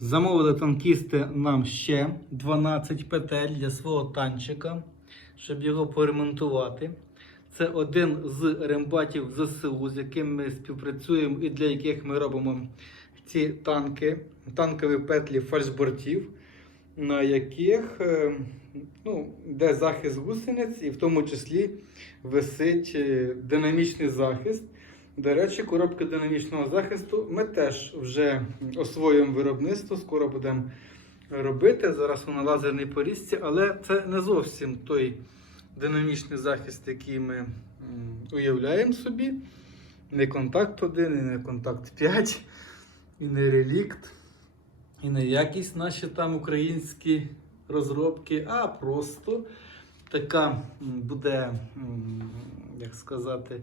Замовили танкісти нам ще 12 петель для свого танчика, щоб його поремонтувати. Це один з рембатів ЗСУ, з яким ми співпрацюємо і для яких ми робимо ці танки, танкові петлі фальшбортів, на яких е, ну, де захист гусениць, і в тому числі висить е, динамічний захист. До речі, коробки динамічного захисту ми теж вже освоюємо виробництво, скоро будемо робити. Зараз воно на лазерній порізці, але це не зовсім той динамічний захист, який ми уявляємо собі. Не контакт 1, і не контакт 5, і не релікт, і не якісь наші там українські розробки, а просто така буде, як сказати,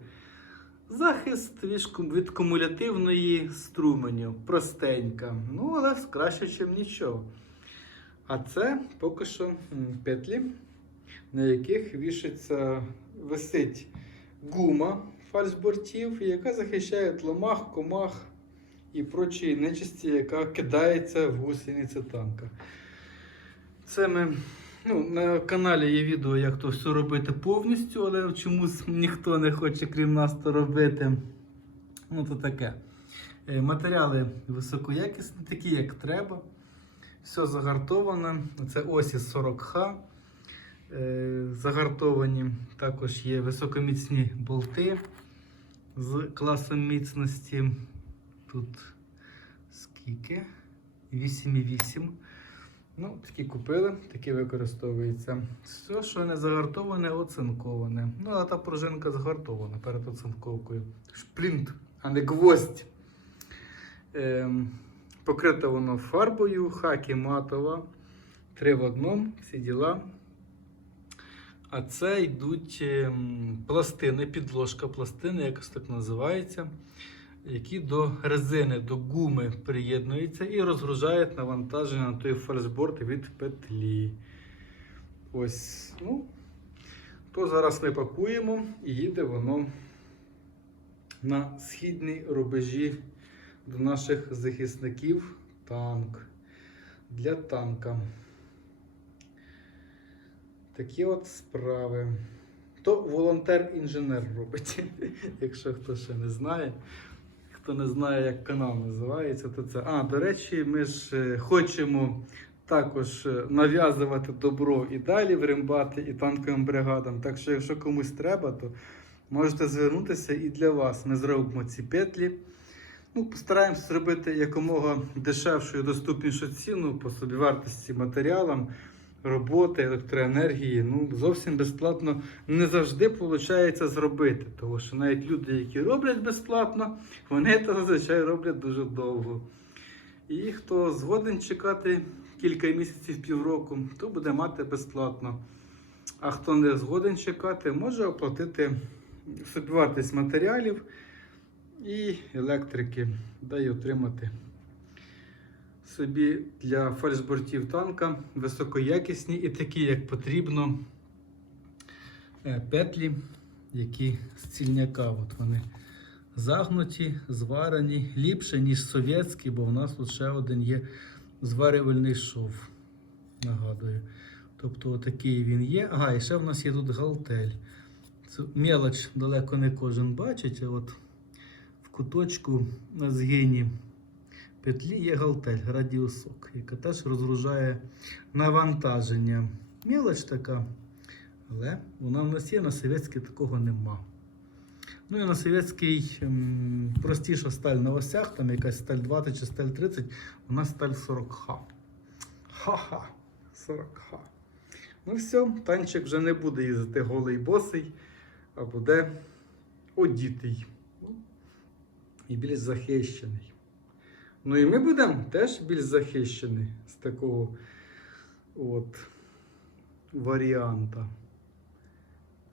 захист від кумулятивної струменю. Простенька. Ну, але краще, ніж нічого. А це поки що петлі, на яких вішиться, висить гума фальшбортів, яка захищає від ламах, комах і прочої нечисті, яка кидається в гусениці танка. Це ми. Ну, на каналі є відео, як то все робити повністю, але чомусь ніхто не хоче, крім нас, то робити. Ну, то таке. Е, Матеріали високоякісні, такі, як треба. Все загартоване. Це осі 40Х. Е, Загартовані також є високоміцні болти з класом міцності. Тут скільки? 8,8. Ну, такі купили, такі використовуються. Все, що не загартоване, оцинковане. Ну, а та пружинка загартована перед оцинковкою. Шплінт, а не гвоздь. Ем, покрите воно фарбою, хакі матова. Три в одному, всі діла. А це йдуть ем, пластини, підложка пластини, якось так називається, які до резини, до гуми приєднуються і розгружають навантаження на той фальшборд від петлі. Ось, ну, то зараз ми пакуємо і їде воно на східні рубежі до наших захисників танк. Для танка. Такі от справи. То волонтер-інженер робить, якщо хто ще не знає. Хто не знає, як канал називається, то це. А, до речі, ми ж е, хочемо також е, нав'язувати добро і далі в рембати, і танковим бригадам. Так що, якщо комусь треба, то можете звернутися і для вас. Ми зробимо ці петлі. Ну, постараємося зробити якомога дешевшу і доступнішу ціну по собівартості матеріалам, роботи, електроенергії. Ну, зовсім безплатно не завжди виходить зробити. Тому що навіть люди, які роблять безплатно, вони це зазвичай роблять дуже довго. І хто згоден чекати кілька місяців, півроку, то буде мати безплатно. А хто не згоден чекати, може оплатити собівартість матеріалів і електрики, да й отримати собі для фальшбортів танка високоякісні і такі, як потрібно, е, петлі, які з цільняка. От вони загнуті, зварені ліпше, ніж совєтські, бо в нас тут ще один є зварювальний шов. Нагадую. Тобто отакий він є. Ага, і ще в нас є тут галтель. Цю мелоч далеко не кожен бачить, а от в куточку на згині петлі є галтель, радіусок, яка теж розгружає навантаження. Мелоч така, але вона в нас є, на совєтській такого нема. Ну і на совєтській простіша сталь на осях, там якась сталь 20 чи сталь 30, у нас сталь 40Х. Ха-ха, 40Х. Ну все, танчик вже не буде їздити голий босий, а буде одітий. Ну, І більш захищений. Ну і ми будемо теж більш захищені з такого от варіанта.